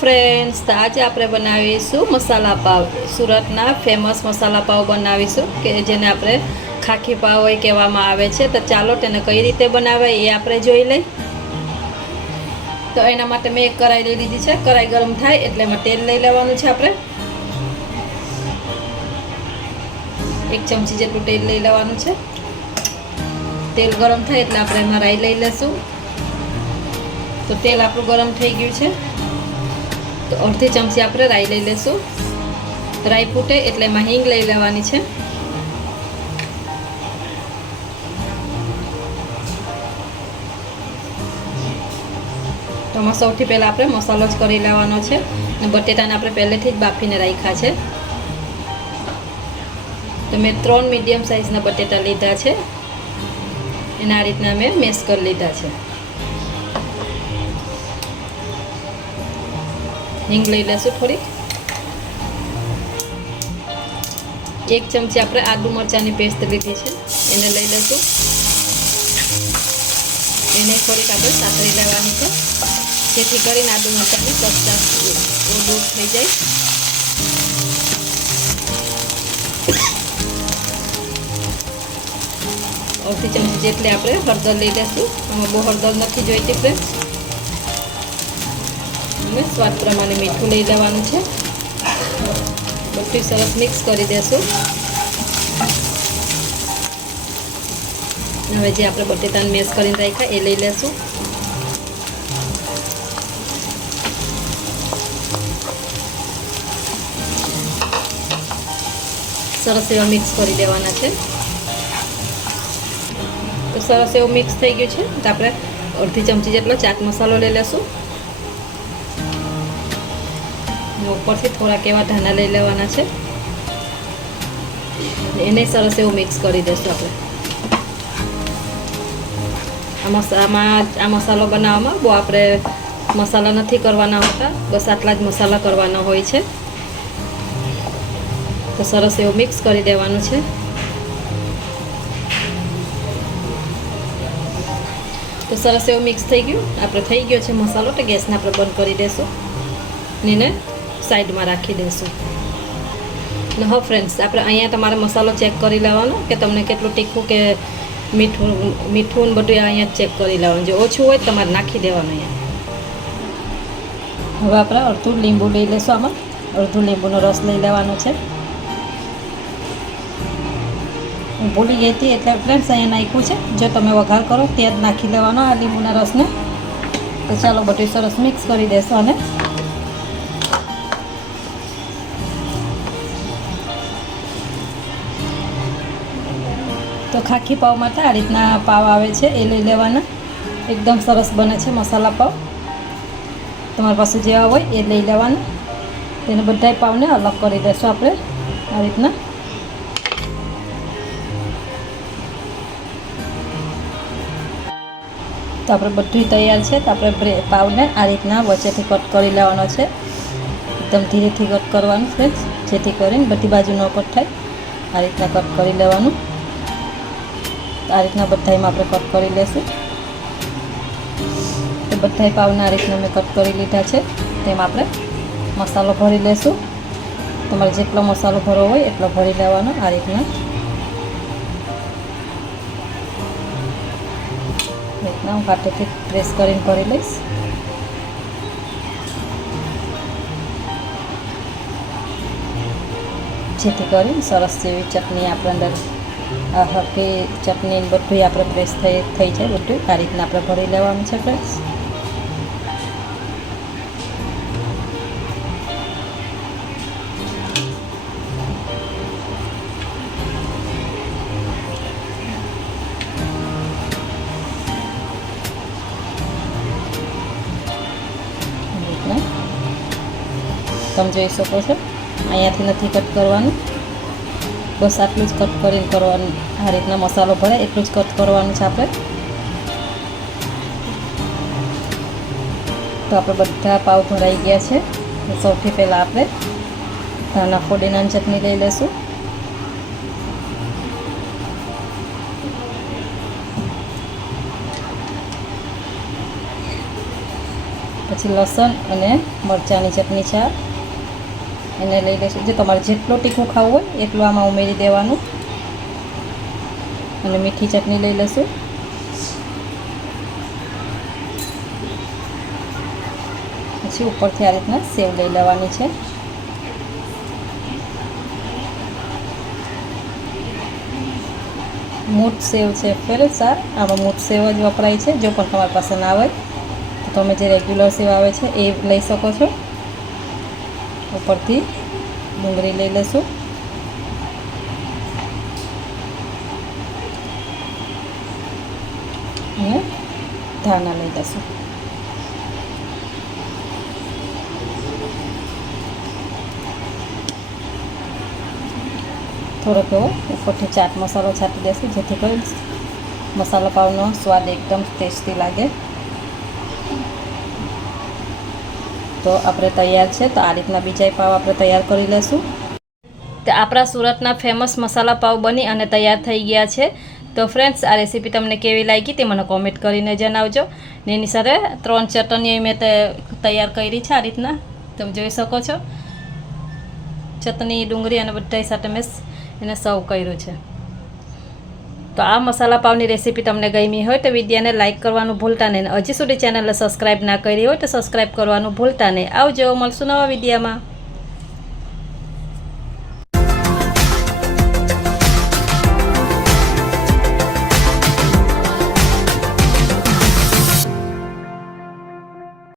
Friends તો આજે આપણે બનાવીશું મસાલા પાવ. સુરતના ફેમસ મસાલા પાવ બનાવીશું, કે જેને આપણે ખાખી પાવ કહેવામાં આવે છે. તો ચાલો તેને કઈ રીતે બનાવાય એ આપણે જોઈ લઈ તો એના માટે મેં એક કરાઈ લઈ લીધી છે. કરાઈ ગરમ થાય એટલે એમાં તેલ લઈ લેવાનું છે આપણે. એક ચમચી જેટલું તેલ લઈ લેવાનું છે. તેલ ગરમ થાય એટલે આપણે એમાં રાઈ લઈ લઈશું તો તેલ આપણું ગરમ થઈ ગયું છે. તો અડધી ચમચી આપણે રાઈ લઈ લેશું રાઈ ફૂટે એટલે એમાં હિંગ લઈ લેવાની છે. તો સૌથી પહેલાં આપણે મસાલો જ કરી લેવાનો છે અને બટેટાને આપણે પહેલેથી જ બાફીને રાખ્યા છે. તો મેં ત્રણ મીડિયમ સાઇઝના બટેટા લીધા છે. એના આ રીતના મેં મેશ કરી લીધા છે. હિંગ લઈ લેશું થોડીક. એક ચમચી આપણે આદુ મરચાંની પેસ્ટ લીધી છે, એને લઈ લેશું. એને થોડીક આપણે સાતરી લેવાની છે. જેથી કરીને આદુ મરચાંની કચ્છા દૂર થઈ જાય. અડધી ચમચી જેટલી આપણે હળદર લઈ લેશું. બહુ હળદર નથી જોઈતી ફ્રેન્ડ અને સ્વાદ પ્રમાણે મીઠું લઈ લેવાનું છે. બધું સરસ મિક્સ કરી દેશું. હવે જે આપણે બટેટાને મેશ કરીને રાખ્યા એ લઈ લેશું. સરસ એવા મિક્સ કરી દેવાના છે. તો સરસ એવું મિક્સ થઈ ગયું છે. તો આપણે અડધી ચમચી જેટલો ચાટ મસાલો લઈ લેશું. ઉપરથી થોડાક એવા ધાના લઈ લેવાના છે. એને સરસ એવું મિક્સ કરી દઈશું આપણે. આ મસાલામાં આ મસાલો બનાવવામાં બહુ આપણે મસાલા નથી કરવાના હોતા, બસ આટલા જ મસાલા કરવાના હોય છે. તો સરસ એવું મિક્સ કરી દેવાનું છે. તો સરસ એવું મિક્સ થઈ ગયું. આપણે થઈ ગયો છે મસાલો, તો ગેસને આપણે બંધ કરી દઈશું ને સાઈડમાં રાખી દઈશું. ને હા ફ્રેન્ડ્સ આપણે અહીંયા તમારે મસાલો ચેક કરી લેવાનો કે તમને કેટલું તીખું કે મીઠું મીઠું બધું અહીંયા ચેક કરી લેવાનું. જે ઓછું હોય તમારે નાખી દેવાનું અહીંયા. હવે આપણે અડધું લીંબુ લઈ લેશું આમાં. અડધું લીંબુનો રસ લઈ લેવાનો છે. હું ભૂલી ગઈ હતી એટલે ફ્રેન્ડ્સ અહીંયા નાખ્યું છે. જો તમે વઘાર કરો ત્યાં જ નાખી લેવાનો આ લીંબુના રસને. તો ચાલો બધું સરસ મિક્સ કરી દેશો અને તો ખાખી પાવ માટે આ રીતના પાવ આવે છે, એ લઈ લેવાના. એકદમ સરસ બને છે મસાલા પાવ. તમારી પાસે જેવા હોય એ લઈ લેવાના. તેને બધા પાવને અલગ કરી દઈશું આપણે આ રીતના. તો આપણે બધું તૈયાર છે, તો આપણે પાવને આ રીતના વચ્ચેથી કટ કરી લેવાનો છે. એકદમ ધીરેથી કટ કરવાનું ફ્રેન્ડ્સ જેથી કરીને બધી બાજુ ન કટ થાય. આ રીતના કટ કરી લેવાનું. આ રીતના બધામાં આપણે કટ કરી લેશું. તો બધાય પાવના આ રીતના મેં કટ કરી લીધા છે. તેમાં આપણે મસાલો ભરી લેશું. તમારે જેટલો મસાલો ભરવો હોય એટલો ભરી લેવાનો આ રીતના. રીતના હું હાથેથી પ્રેસ કરીને ભરી લઈશ. જેથી કરીને સરસ જેવી ચટણી આપણે અંદર આ હરકી ચટણી બધું આપણે પ્રેસ થઈ થઈ જાય બધું. આ રીતના આપણે ભરી લેવાનું છે ફ્રેન્ડ્સ તમે જોઈ શકો છો. અહીંયાથી નથી કટ કરવાનું. બસ આટલું જ કટ કરીને કરવાનું. આ રીતના મસાલો ભરે, એટલું જ કટ કરવાનું છે આપણે. તો આપણે બધા પાવ ભરાઈ ગયા છે. સૌથી પહેલાં આપણે નાના ફોડીનાની ચટણી લઈ લઈશું. પછી લસણ અને મરચાંની ચટણી છે. એને લઈ લઈશું જે તમારે જેટલું તીખું ખાવું હોય, એટલું આમાં ઉમેરી દેવાનું. અને મીઠી ચટણી લઈ લઈશું પછી ઉપરથી આ રીતના સેવ લઈ લેવાની છે. મૂઠ સેવ છે ફેરસ આ આમાં મૂઠ સેવ જ વપરાય છે. જો પણ તમારી પાસે ના હોય તો તમે જે રેગ્યુલર સેવ આવે છે, એ લઈ શકો છો. ઉપરથી ડુંગળી લઈ લઈશું. અને ધાણા લઈ લઈશું. થોડોક એવો ઉપરથી ચાટ મસાલો છાંટી દેશું, જેથી કરી મસાલા પાવનો સ્વાદ એકદમ ટેસ્ટી લાગે. તો આપણે તૈયાર છે. તો આ રીતના બીજા પાવ આપણે તૈયાર કરી લઈશું તો આપણા સુરતના ફેમસ મસાલા પાવ બની અને તૈયાર થઈ ગયા છે. તો ફ્રેન્ડ્સ આ રેસીપી તમને કેવી લાગી તે મને કોમેન્ટ કરીને જણાવજો. ને એની સાથે ત્રણ ચટણી મેં તૈયાર કરી છે આ રીતના. તમે જોઈ શકો છો. ચટણી, ડુંગળી અને બધા સાથે મેં એને સર્વ કર્યું છે. તો આ મસાલા પાવની રેસીપી તમને ગમી હોય તો વિદ્યાને લાઇક કરવાનું ભૂલતા નહીં. હજી સુધી ચેનલને સબસ્ક્રાઈબ ના કરી હોય તો સબસ્ક્રાઈબ કરવાનું ભૂલતા નહીં. આવજો, મળશું નવા વિડીયોમાં